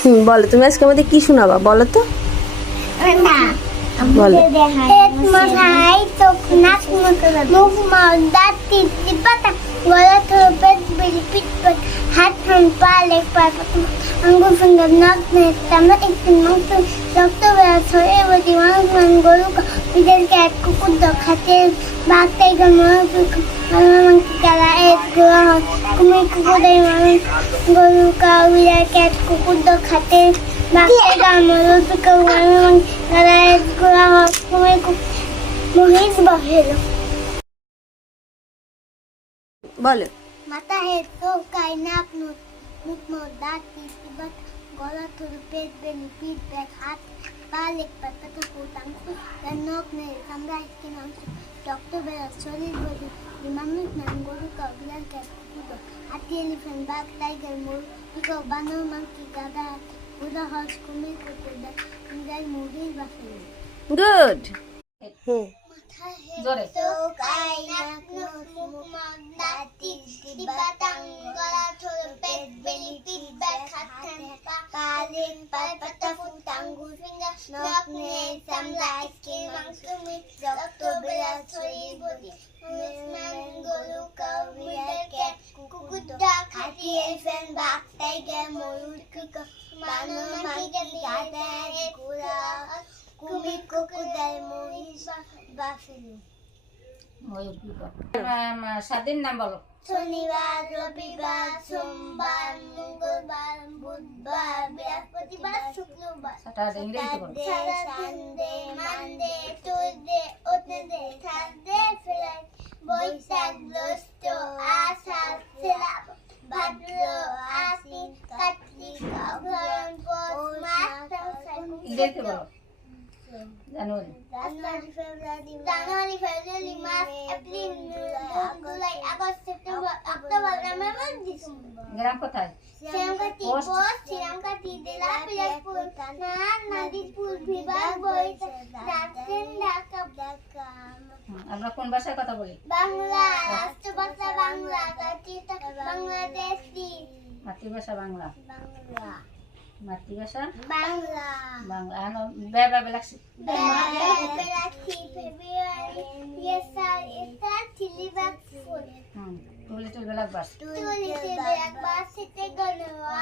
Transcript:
বলো, তুমি আজকে আমাদের কি শোনাবা বলো তো। বলো। বলো। মাথা হেড তো কাইনাক মুখ দাঁত তিব্বত গলা থুর পেট বেলি পিঠ ব্যাগ হাত পা লেগ পাতা ফুটাং নখ নেই কামড়া স্কিন অংশ রক্ত বেড়া শরীর বডি মানুষ নাম গরু কাউ বিড়াল ক্যাট কুকুর হাতি এলিফ্যান্ট বাঘ টাইগার মোর পিকক বানর মাংকি গাধা বুড়া হর্স কুমির কুকুর গাই মুরগির বাফেলো। গুড। জোরে তো কাইনাক মুখ দাঁত তিব্বত গলা থুর পেট বেলি পিঠ ব্যাগ হাত পা লেগ পাতা ফুটাং ফিঙ্গার নখ নেই চামড়া স্কিন মাংস মিট রক্ত বেড়া শরীর বডি গরু কাউ বিড়াল ক্যাট কুকুর হাতি এলিফ্যান্ট বাঘ টাইগার ময়ূর পিকক বানর মাংকি গাধা ঘোড়া কুমির কুকুর মহিষ বাফেলো। সাত নাম বলো। শনিবার রবিবার সোমবার মঙ্গলবার বুধবার বৃহস্পতিবার শুক্রবার Saturday Sunday Monday Tuesday Wednesday Thursday Friday বৈশাখ জ্যৈষ্ঠ আষাঢ় শ্রাবণ ভাদ্র আশ্বিন কার্তিক অগ্রহায়ণ পৌষ মাঘ ইংরেজিতে বলো। January January February March April May July August September October November December. গ্রাম কোথায়? শ্রীরামকাঠি পোস্ট শ্রীরামকাঠি জেলা পিরোজপুর থানা নাজিরপুর বিভাগ বরিশাল ঢাকা। আমরা কোন ভাষায় কথা বলি? বাংলা রাষ্ট্রভাষা বাংলা জাতীয়তা বাংলাদেশি মাতৃভাষা বাংলা। বাংলা মাতৃভাষা বাংলা বাংলা। এখন বেবা লাগছে। ফেব্রুয়ারি ইয়েসার চিলিবাগ ফুল টু লিটল বেলাক বাস। তুলিতে ব্যাগ বাসিতে গনওয়া